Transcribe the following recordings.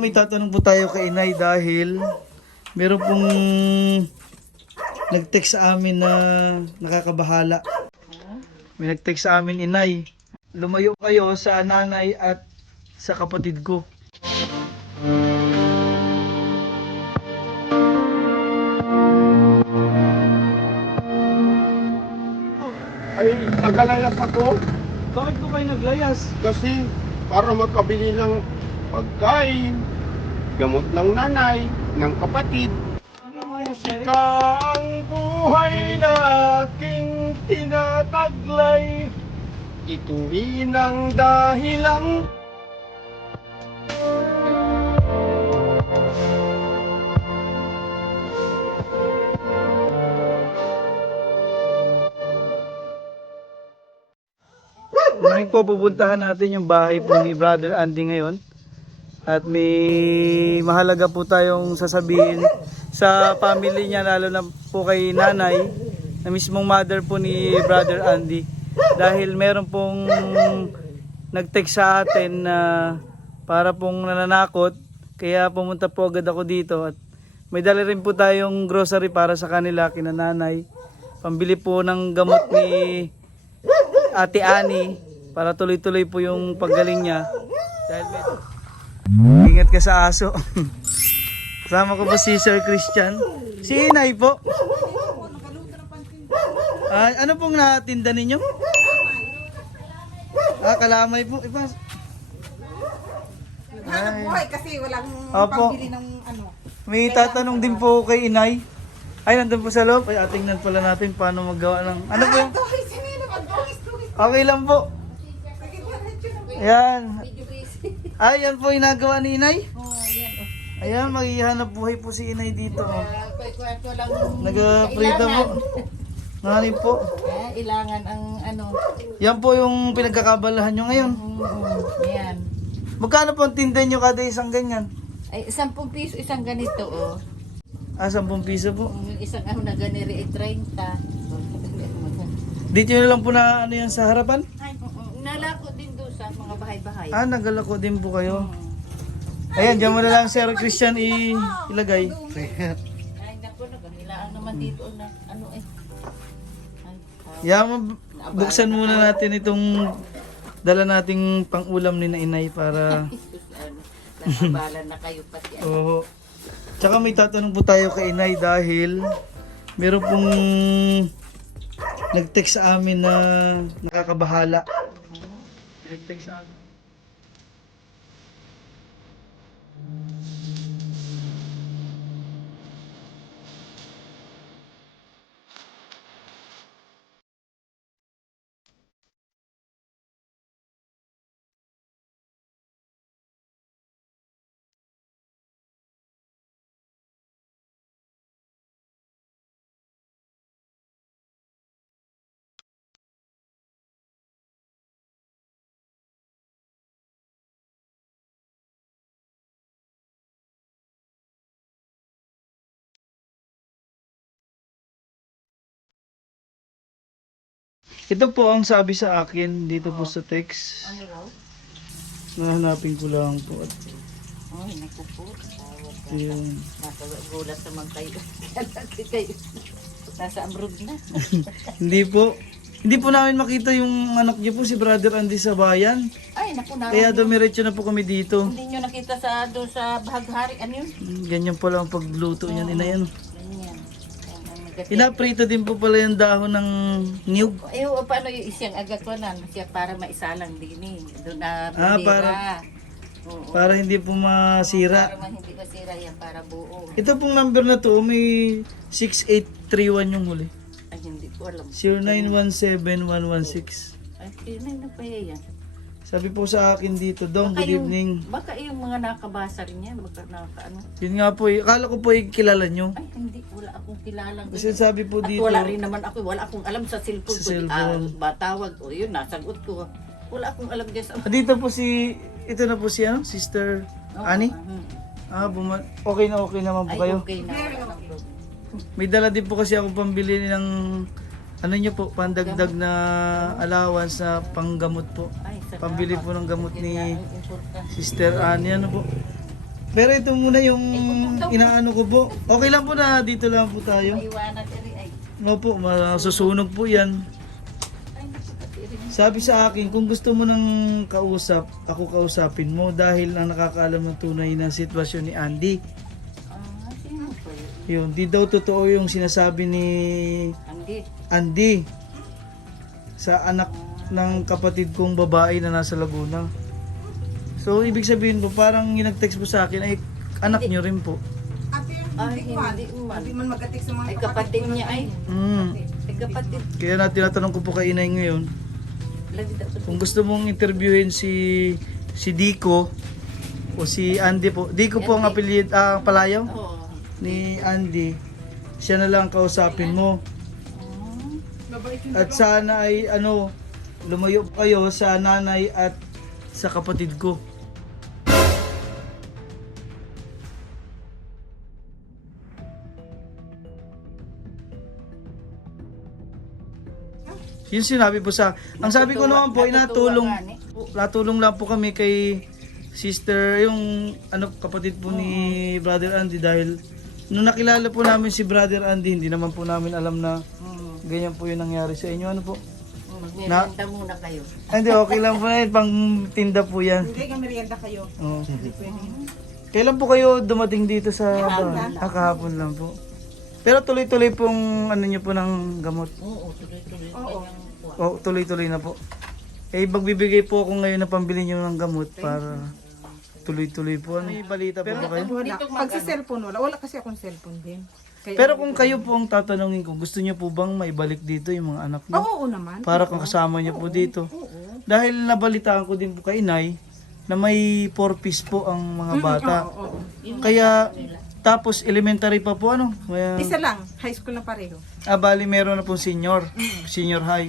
may tatanong po tayo kay Inay dahil meron pong nag-text sa amin na nakakabahala. May nag-text sa amin, Inay, lumayo kayo sa nanay at sa kapatid ko. Ay, nagalayas ako Bakit po kayo naglayas? kasi para makabili ng pagkain, gamot ng nanay, ng kapatid. Ka ang buhay na aking tinataglay, ituloy ng dahilang Ngayon po pupuntahan natin yung bahay po ni Brother Andy ngayon. At may mahalaga po tayong sasabihin sa family niya, lalo na po kay nanay, na mismong mother po ni Brother Andy. Dahil meron pong nag-text sa atin na para pong nananakot, kaya pumunta po agad ako dito. At may dala rin po tayong grocery para sa kanila, kina nanay. Pambili po ng gamot ni Ate Annie para tuloy-tuloy po yung paggaling niya. Dahil ingat ka sa aso. Kasama ko po si Sir Christian. Si Inay po. Ano pong natinda ninyo? Kalamay po. Hanap buhay kasi walang Opo. pambili ng ano. May tatanong din po kay Inay. Ay, nandun po sa loob. Ay, atingnan pala natin paano maggawa ng... Ano po yung... Tuwis, sinino ba? Tuwis. Okay lang po. Ayan. Ay, yan po yung nagawa ni Inay. Oh, yan. Oh. Ayan, maghihanap buhay po si Inay dito. Oh. Kwento lang. Nag-prito po. Nani po. Ilangan ang ano. Yan po yung pinagkakabalahan nyo ngayon. Yan. Magkano po ang tinda nyo kada isang ganyan? Ay, 10 piso isang ganito, oh. 10 piso po. Yung isang ano na ganiri ay 30. Dito nyo lang po na ano yan sa harapan? Ay, nalako din doon sa mga bahay-bahay. Nagalako din po kayo. Ayan, dyan mo na lang Sir Christian ilagay. Ay, naku, nagamilaan naman dito na ano eh. Ay, Yan, buksan muna natin itong dala nating pang-ulam ni na Inay para... nakabalan na kayo pati. Oo. Tsaka may tatanong po tayo kay Inay dahil meron pong nag-text sa amin na nakakabahala. Nag-text sa amin. Ito po ang sabi sa akin dito po sa text. Ano raw? Nahanapin ko lang po. Ay, naku po. Yun. Nakagulat naman kayo. Kayo. Nasa abroad na. Hindi po. Hindi po namin makita yung anak niyo po, si Brother Andy sa bayan. Ay, naku na. Kaya dumiretso na po kami dito. Hindi nyo nakita sa doon sa bahaghari. Ano yun? Ganyan pala ang pagluto niyan, Inay. Ano? Ganyan. Inaprito din po pala yung dahon ng niyog. Ay, paano yung isang agad ko na? Siya para maisalang din eh. Doon na para- Oo. Para hindi po masira. Para hindi masira yan, para buo. Ito pong number na to, may 6831 yung huli. Ay, hindi ko alam. 0917116. Ay, tinay na pa yan. Sabi po sa akin dito, Dong, good evening. Baka yung mga nakabasa rin yan. Baka nakaano. Yun nga po, akala ko po kilala nyo. Ay, hindi. Wala akong kilalang. Kasi sabi po At dito, wala rin naman ako. Wala akong alam sa cellphone Sa ko. cellphone. Batawag. O yun, nasagot ko. Wala akong alam dyan sa... dito po ito na po si Sister Annie. Okay naman po Ay, kayo. okay na. May dala din po kasi ako pambili ng ano nyo po, pandagdag na allowance na panggamot po. Ay, salamat. Pambili po ng gamot Yun ni nga ang important. Sister Annie. Ano po? Pero ito muna yung inaano ko po. Okay lang po na dito lang po tayo. Maiwanan eri ay. Opo, masusunog po yan. Ay, naku, katiri. Sabi sa akin, kung gusto mo ng kausap, ako kausapin mo dahil ang nakakaalam ng tunay na sitwasyon ni Andy. Sino po yun? Yun, di daw totoo yung sinasabi ni Hindi. Andy sa anak ng kapatid kong babae na nasa Laguna. So, ibig sabihin po, parang yung nag-text po sa akin ay anak nyo rin po. Ay, hindi man. Hindi man magatik sa mga Ay, kapatid niya ay. Ay, kapatid. Kaya na tinatanong ko po kay inay ngayon, Lagi daw. kung gusto mong interviewin si Dico o si Andy po. Dico po ang apelyido, palayaw Oo. ni Andy. Siya na lang kausapin mo. At sana ay lumayo kayo sa nanay at sa kapatid ko. Yung sinabi po ang sabi ko naman po, natulong lang po kami kay sister, yung kapatid po ni Brother Andy dahil nung nakilala po namin si Brother Andy, hindi naman po namin alam na ganyan po yung nangyari sa inyo. Ano po? Magmerienda muna kayo. Hindi, okay lang po na pang tinda po yan. Hindi ka merienda kayo. Oo. Hindi pwede. Kailan po kayo dumating dito sa bahay? Kahapon lang po. Pero tuloy-tuloy pong niyo po ng gamot. Oo, tuloy-tuloy. Oo. O, tuloy-tuloy na po. Eh, magbibigay po ako ngayon na pambili niyo ng gamot para tuloy-tuloy po. May balita po ba kayo? Wala. Pag sa cellphone wala. Wala kasi akong cellphone din. Kaya, Pero kung kayo po ang tatanungin ko, gusto niyo po bang maibalik dito yung mga anak niyo? Oo naman. Para kung kasama niyo po dito. Oo. Dahil nabalitaan ko din po kay Inay na may 4-piece po ang mga bata. Oo. Kaya tapos elementary pa po Isa lang. High school na pareho. bali meron na po senior high.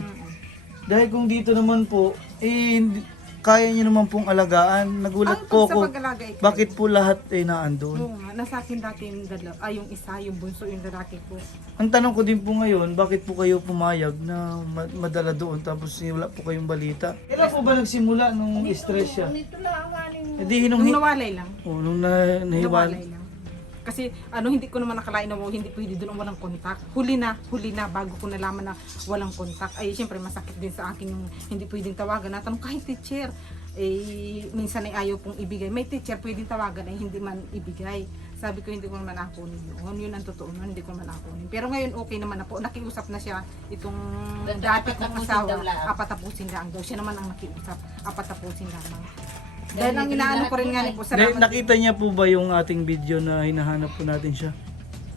Dahil kung dito naman po, kaya niyo naman pong alagaan. Nagulat po Sa ako, pag-alaga ikaw. bakit po lahat naandun? Oo nga. Nasa akin dati yung yung isa, yung bunso, yung lalaki ko. Ang tanong ko din po ngayon, bakit po kayo pumayag na madala doon tapos wala po kayong balita? Kailan po ba nagsimula nung stress siya? Nito lang, awanin mo. Hindi Nung nawalay lang. nung nahiwalay. Nawalay lang. Kasi hindi ko naman nakalain na hindi pwede doon ang walang kontak. Huli na bago ko nalaman na walang kontak. Ay siyempre masakit din sa akin yung hindi pwedeng tawagan. Natanong kahit teacher, minsan ay ayaw pong ibigay. May teacher pwedeng tawagan ay hindi man ibigay. Sabi ko hindi ko naman akunin yun. Yun ang totoo nun, hindi ko naman akunin. Pero ngayon okay naman na po. Nakiusap na siya itong dati kong asawa. Apatapusin lang daw. Siya naman ang nakiusap. Apatapusin lamang. Dahil ang inaano ko rin nga po sa Nakita niya po ba yung ating video na hinahanap po natin siya?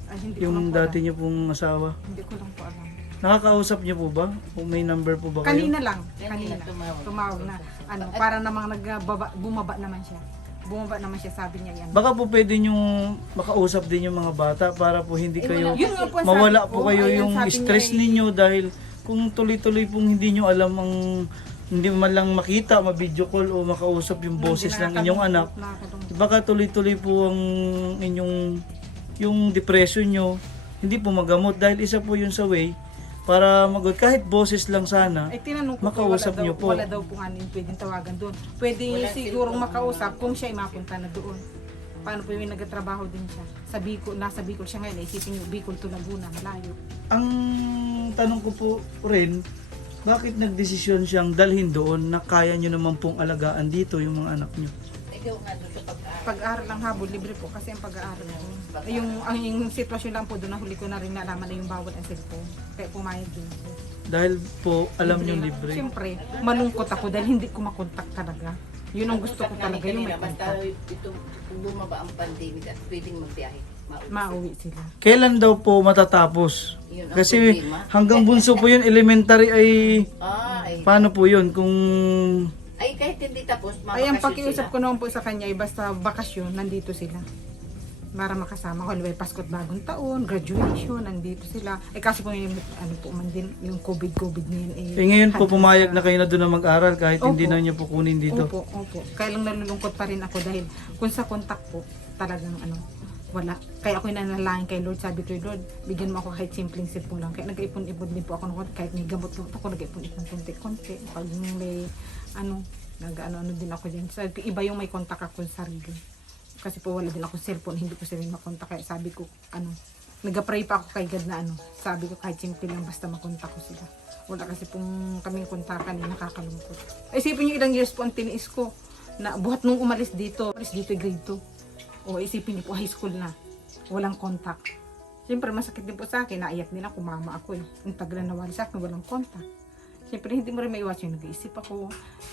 Ay, hindi ko lang Yung po dati alam. niyo pong asawa? Hindi ko lang po alam. Nakakausap niyo po ba? O may number po ba kayo? Kanina lang. Kanina Kanina. tumawag. Tumawag na. Para namang bumaba naman siya. Bumaba naman siya, sabi niya yan. Baka po pwede niyong makausap din yung mga bata para po hindi kayo Yun nga po ang mawala sabi po ko. kayo Ayun, yung sabi niya stress eh. ninyo dahil kung tuloy-tuloy pong hindi niyo alam hindi man lang makita, ma-video call o makausap yung boses ng inyong anak, baka tuloy-tuloy po ang inyong yung depression nyo, hindi po magamot dahil isa po yun sa way para kahit boses lang sana. Ay tinanong ko Makausap wala niyo daw, po. Wala daw po nga pwedeng tawagan doon. Pwede sigurong makausap kung siya ay mapunta na doon. Paano po yung nagtatrabaho din siya? Sa Bicol, nasa Bicol siya ngayon. Isipin niyo, Bicol to Laguna, malayo. Ang tanong ko po rin, bakit nagdesisyon siyang dalhin doon na kaya nyo naman pong alagaan dito yung mga anak nyo? Ikaw nga doon sa pag-aaral. Pag-aaral lang habol, libre po kasi ang pag-aaral doon. Yung sitwasyon lang po doon, nahuli ko na rin nalaman na yung bawal ang cellphone. Kaya pumayag din po. Dahil po alam nyo libre. Siyempre, malungkot ako dahil hindi ko makontak talaga. Yun ang gusto ko talaga, yung may Basta kontak. ito, bumaba ang pandemic at pwedeng magbiyahe. Mauwi sila. Kailan daw po matatapos? Yun ang Kasi problema. hanggang bunso po yun, elementary ay Ay, paano po yun? Kung ay kahit hindi tapos, Ay, ang mabakasyon pakiusap sila. ko naman po sa kanya ay basta bakasyon, nandito sila. Para makasama ko, halimbawa Pasko't Bagong Taon, graduation, nandito sila. Eh kasi po yung, po man din, yung COVID na yun. ngayon po pumayag na kayo na doon na mag-aral kahit hindi Opo. na nyo po kunin dito. Opo. Kaya lang nalulungkot pa rin ako dahil kung sa kontak po, talagang wala. Kaya ako nanalangin kay Lord, sabi ko, Lord, bigyan mo ako kahit simpleng cellphone lang. Kaya nag-ipon-ipon din po ako kahit may gamot lang ako, nag-ipon-ipon konti-konti. Pag may, nag-ano din ako dyan. Sabi ko, iba yung may kontak ako sa sarili. Kasi po wala din akong cellphone, hindi ko sila makontak. Kaya sabi ko, nag-pray pa ako kay God na sabi ko kahit simple lang basta makontak ko sila. Wala kasi pong kaming kontakan, nakakalungkot. Isipin nyo ilang years po ang tiniis ko na buhat nung umalis dito grade 2. O isipin nyo po high school na, walang contact. Siyempre masakit din po sa akin, naiyak din ako, mama ako eh. Ang tagal na nawali sa akin, walang contact. Siyempre hindi mo rin maiwas yung nag-iisip ako,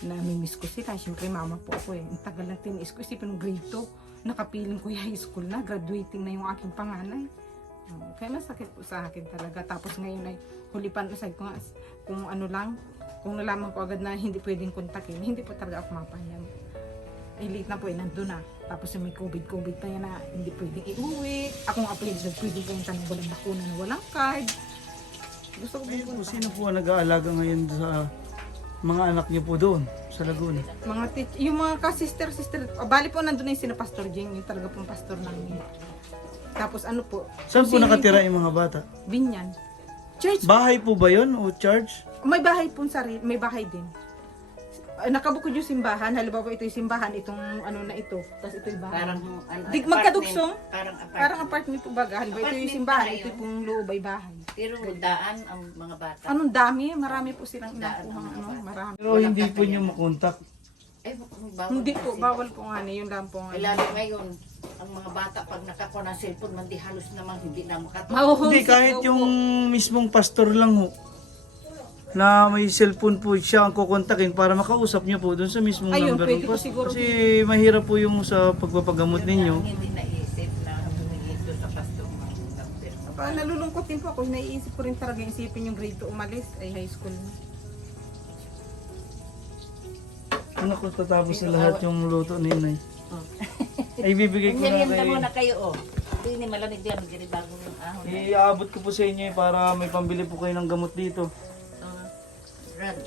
na miss ko sila. Siyempre mama po ako eh. Ang tagal na tiniis ko, isipin nung grade 2, nakapiling ko yung high school na, graduating na yung aking panganay. Kaya masakit po sa akin talaga. Tapos ngayon ay hulipan, sabi ko nga, kung kung nalaman ko agad na hindi pwedeng kontakin, hindi po talaga ako mapayag. Ay late na po eh, nandun na. Tapos yung may COVID pa yan na hindi pwedeng iuwi. Ako nga po pwedeng kayong tanong walang bakuna na walang card. Gusto ko Ayun po, po sino po ang nag-aalaga ngayon sa mga anak niyo po doon sa Laguna? mga yung mga ka-sister, bali po nandun na yung sina Pastor Jing, yung talaga pong pastor namin. Tapos po, Saan po sino nakatira yung mga bata? Binyan. Church, Bahay po ba yun o church? may bahay po may bahay din. Nakabukod yung simbahan, halimbawa ito yung simbahan, itong na ito, tapos ito yung bahay. Parang Magkadugsong? Parang Parang apartment po baga, halimbawa ito yung Apartment simbahan, pala ito yun. yung loob ay bahay. Pero daan ang mga bata. Anong dami, marami po silang Daan inakuha, ang marami. Pero hindi po niyo makontak. Bawal Hindi po, kasi. bawal po nga yun lang po nga. Lalo ngayon, ang mga bata pag nakakuha ng cellphone, mandi halos naman hindi na makatulog. Hindi, kahit yung mismong pastor lang ho, na may cellphone po siya ang kukontakin para makausap niyo po doon sa mismong Ayun, number pwede ng po pastor. siguro. Kasi mahirap po yung sa pagpapagamot ninyo. Hindi naisip na humingi doon sa pastor ng doctor. Nalulungkot din po ako, naiisip ko rin talaga isipin yung grade 2 umalis, ay high school na. Ano ko tatapos na lahat yung luto ni Inay? Ay bibigay ko na Merienda kay... muna kayo, oh. Hindi ni malamig yan, hindi bago yung ahon. Iaabot ko po sa inyo para may pambili po kayo ng gamot dito. Brad,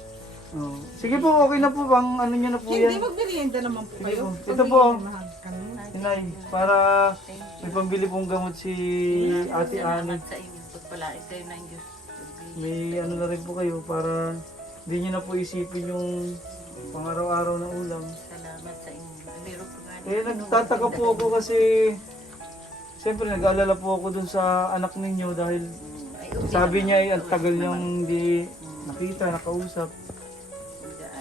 Oh. Sige po, okay na po bang ano nyo na po Hindi, yan? magmerienda naman po kayo. Ito po. Mahal kami. Inay, para may pambili pong gamot si Ate Ani. salamat sa inyo. Pagpalain kayo ng Diyos. May ano na rin po kayo para hindi nyo na po isipin yung pang-araw-araw na ulam. Salamat sa inyo. Meron po nga. Eh, nagtataka po ako kasi siyempre nag-aalala po ako dun sa anak ninyo dahil Ay, okay sabi naman. niya ay ang tagal niyang hindi nakita, nakausap.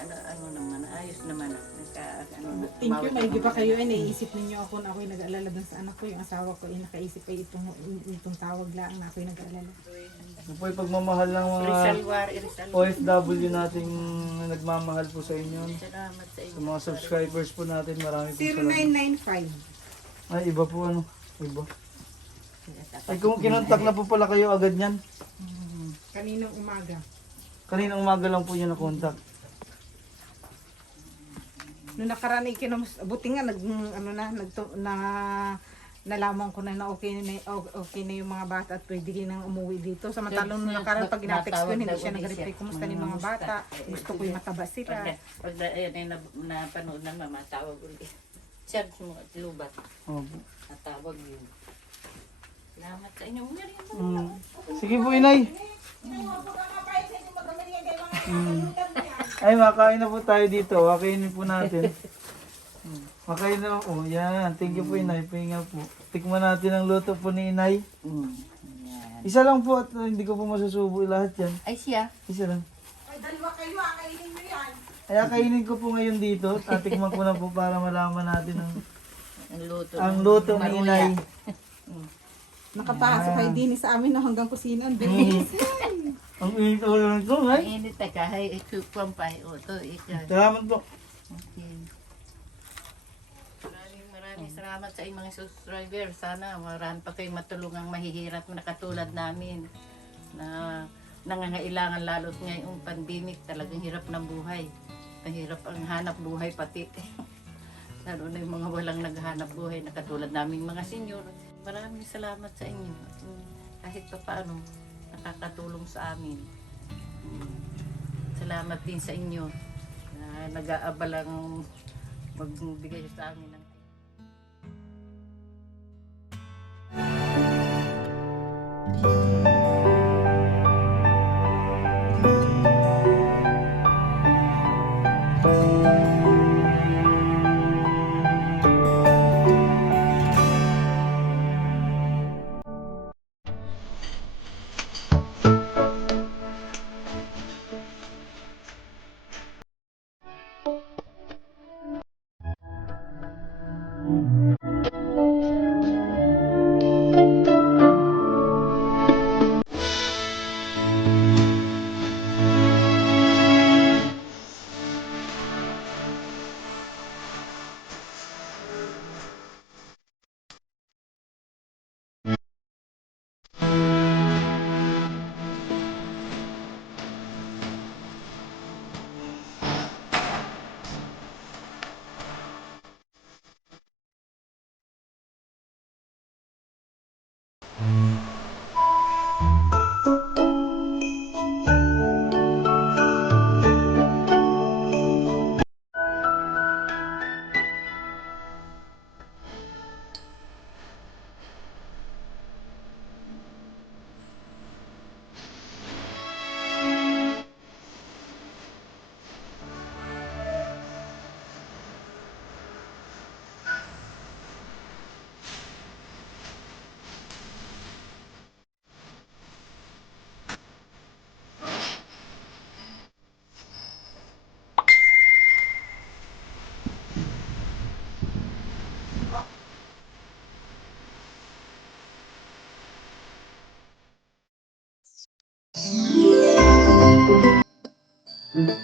Ano naman, ayos naman. Thank you, maigi pa kayo ay naiisip ninyo ako na ako'y nag-aalala dun sa anak ko. Yung asawa ko ay nakaisip ay itong tawag lang na ako'y nag-aalala. Ito po yung pagmamahal ng mga Rizalwar, Rizalwar. OFW nating nagmamahal po sa inyo. Salamat sa Sa inyo. mga subscribers po natin, marami po salamat. 0995. Ay, iba po ano? Iba. Ay, kung kinontak na po pala kayo agad yan. Kaninang umaga. Kaninang umaga lang po yun na contact. Noong nakaraan ay buti nga nalaman ko na okay na yung mga bata at pwede nang umuwi dito. Samantalang noong nakaraan pag ginatext ko hindi siya nag-reply. Kumusta ni mga bata? Gusto ko yung mataba sila. Pag ayan ay napanood na mamatawag ulit. Charge mo at lubat. Opo. Natawag yun. Salamat sa inyo. Merienda. Sige po, Inay. Ay, makain na po tayo dito. Kakainin po natin. Makain na. Oh, yan. Thank you po, Inay. Pahinga po. Tikman natin ang luto po ni Inay. Yan. Isa lang po at hindi ko po masusubo lahat yan. Ay siya. Isa lang. Ay, dalawa kayo, kainin mo yan. Kaya kainin ko po ngayon dito. Tatikman ko na po para malaman natin ang luto ni Inay. Nakapasok kayo din sa amin na hanggang kusina. Ang bilis. Ang init ulo nito, Nay. Mainit na kahit ikupang pa. O, ito, ikaw. Salamat po. Okay. Maraming salamat sa inyong mga subscriber. Sana marami pa kayong matulungang mahihirap na katulad namin na nangangailangan lalo't ngayong pandemic. Talagang hirap ng buhay. Mahirap ang hanap buhay pati. Lalo na yung mga walang naghanap buhay na katulad naming mga senior. Maraming salamat sa inyo. Kahit pa paano nakakatulong sa amin. Salamat din sa inyo na nag-aabalang magbigay sa amin ng Mm.